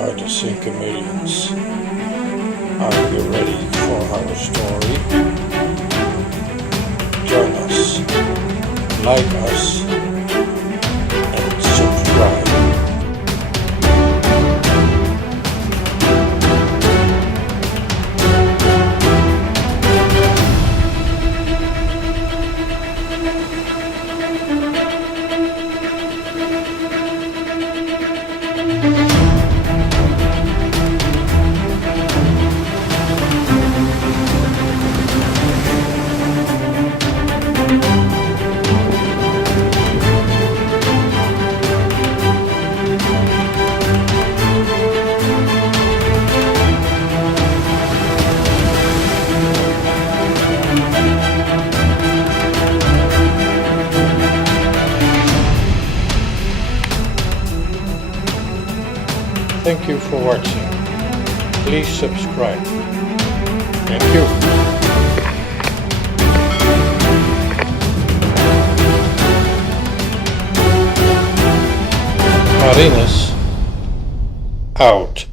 are the Xcinquemilians. Are you ready for our story? Join us, like us, and subscribe. Thank you for watching. Please subscribe. Thank you. Marinus out.